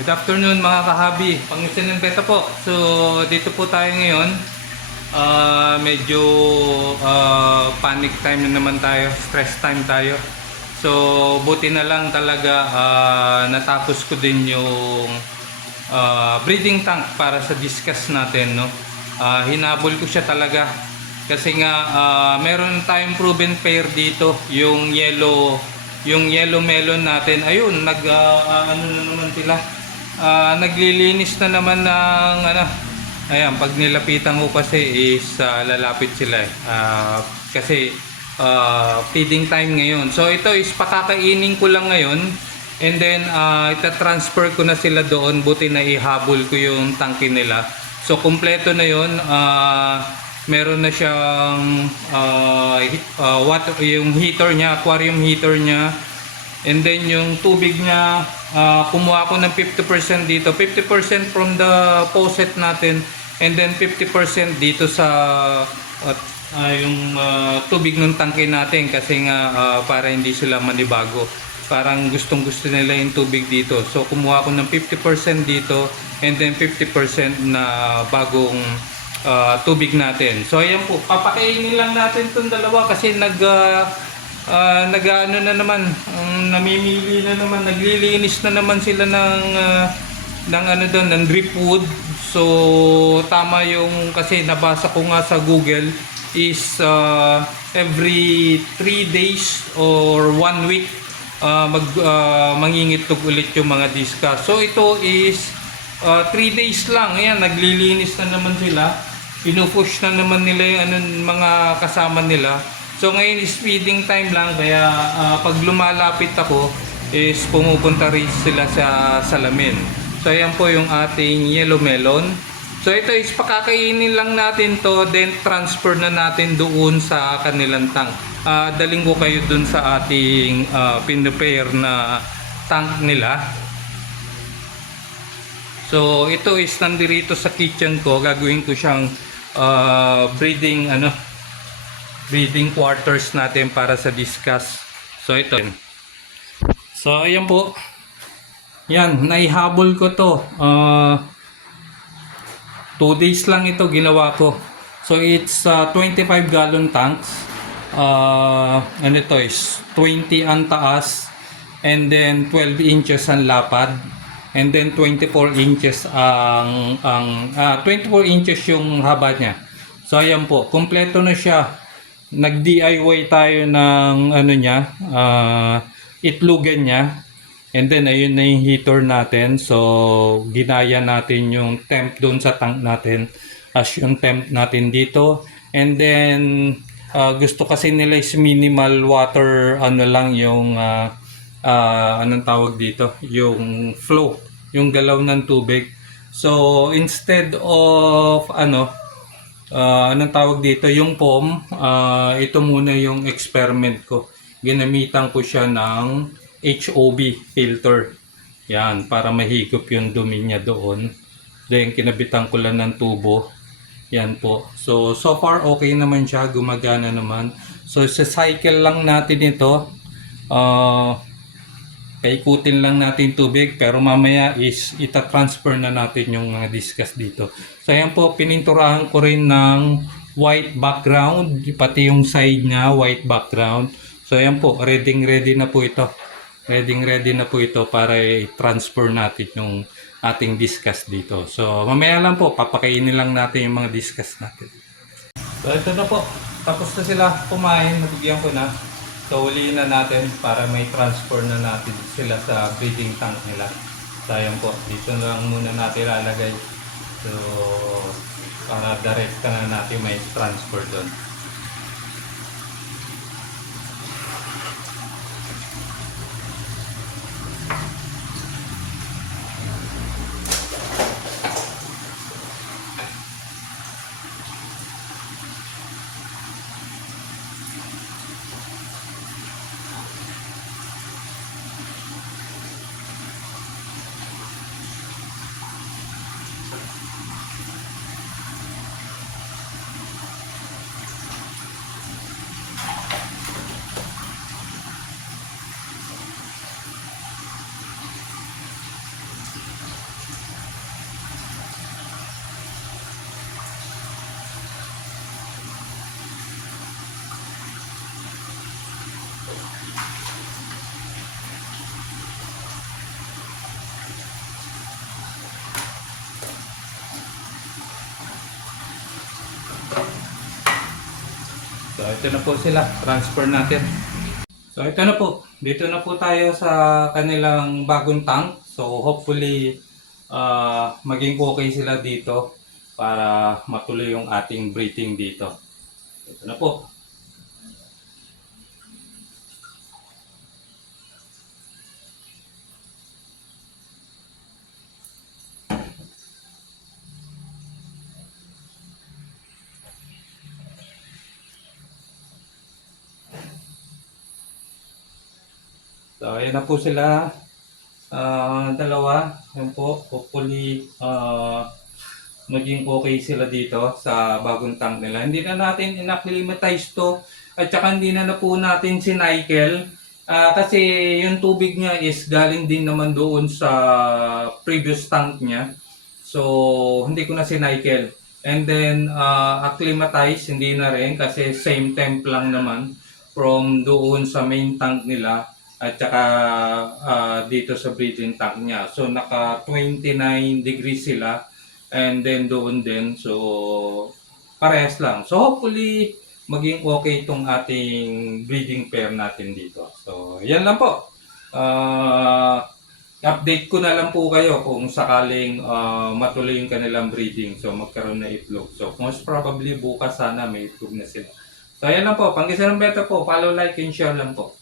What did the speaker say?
Good afternoon mga kahabi, Pangasinan Beta po. So dito po tayo ngayon. Medyo panic time na naman tayo, stress time tayo. So buti na lang talaga natapos ko din yung breeding tank para sa discuss natin, no. Hinabol ko siya talaga kasi nga meron tayong proven pair dito, yung yellow melon natin. Ayun, ano na naman sila. Naglilinis na naman ng ano. Ayan, pag nilapitan ko kasi is lalapit sila kasi feeding time ngayon. So ito is pakakainin ko lang ngayon, and then ita-transfer ko na sila doon. Buti na ihabol ko yung tangke nila. So kumpleto na yun. Meron na siyang yung heater niya, aquarium heater niya. And then yung tubig niya, kumuha ko ng 50% dito, 50% from the faucet natin, and then 50% dito sa yung tubig ng tangke natin, kasi nga para hindi sila manibago. Parang gustong gusto nila yung tubig dito. So kumuha ko ng 50% dito, and then 50% na bagong tubig natin. So ayan po, papakainin lang natin itong dalawa kasi nag-ano na naman, namimili na naman, naglilinis na naman sila ng ano doon, ng drip wood. So tama yung, kasi nabasa ko nga sa Google is every 3 days or 1 week mangingitog ulit yung mga diska. So ito is 3 days lang. Ayan, naglilinis na naman sila, pinupush na naman nila yung mga kasama nila. So ngayon is feeding time lang, kaya pag lumalapit ako is pumupunta rin sila sa salamin. So ayan po yung ating yellow melon. So ito is pakakainin lang natin to, then transfer na natin doon sa kanilang tank. Daling ko kayo doon sa ating pinapair na tank nila. So ito is nandirito sa kitchen ko, gagawin ko siyang breeding quarters natin para sa discuss. So ito. So ayan po. Yan, naihabol ko to. 2 days lang ito ginawa ko. So it's 25 gallon tanks. Ano ito is 20 ang taas, and then 12 inches ang lapad, and then 24 inches ang 24 inches yung haba niya. So ayan po, kumpleto na siya. Nag-DIY tayo ng ano niya, itlugan niya, and then ayun na yung heater natin. So ginaya natin yung temp doon sa tank natin as yung temp natin dito, and then gusto kasi nila is minimal water, ano lang yung anong tawag dito, yung flow, yung galaw ng tubig. So instead of anong tawag dito, yung foam, ito muna yung experiment ko. Ginamitan ko siya ng HOB filter. Yan, para mahigop yung dumi niya doon. Then kinabitan ko lang ng tubo. Yan po. So far okay naman siya, gumagana naman. So sa cycle lang natin ito. Paikutin lang natin tubig, pero mamaya is ita-transfer na natin yung mga discuss dito. So ayan po, pininturahan ko rin ng white background, pati yung side niya white background. So ayan po, ready na po ito. Ready na po ito para i-transfer natin yung ating discuss dito. So mamaya lang po, papakainin lang natin yung mga discuss natin. So ito na po, tapos na sila kumain, nabigyan ko na. So uliin na natin para may transfer na natin sila sa breeding tank nila. So ayan po, dito na lang muna natin lalagay. So para direct na natin may transfer doon. ito na po sila. Transfer natin. So ito na po. Dito na po tayo sa kanilang bagong tank. So hopefully maging okay sila dito para matuloy yung ating breeding dito. Ito na po. So ayan na po sila. Dalawa. Yan po. Hopefully maging okay sila dito sa bagong tank nila. Hindi na natin in-acclimatize to at saka hindi na po natin sinaykel kasi yung tubig niya is galing din naman doon sa previous tank niya. So hindi ko na sinaykel. And then acclimatize hindi na rin kasi same temp lang naman from doon sa main tank nila at saka dito sa breeding tank niya. So naka 29 degrees sila. And then doon din, so parehas lang. So hopefully maging okay itong ating breeding pair natin dito. So yan lang po. Update ko na lang po kayo kung sakaling matuloy yung kanilang breeding. So magkaroon na itlog. So most probably bukas sana may itlog na sila. So yan lang po. Panggisarang beta po. Follow, like, and share lang po.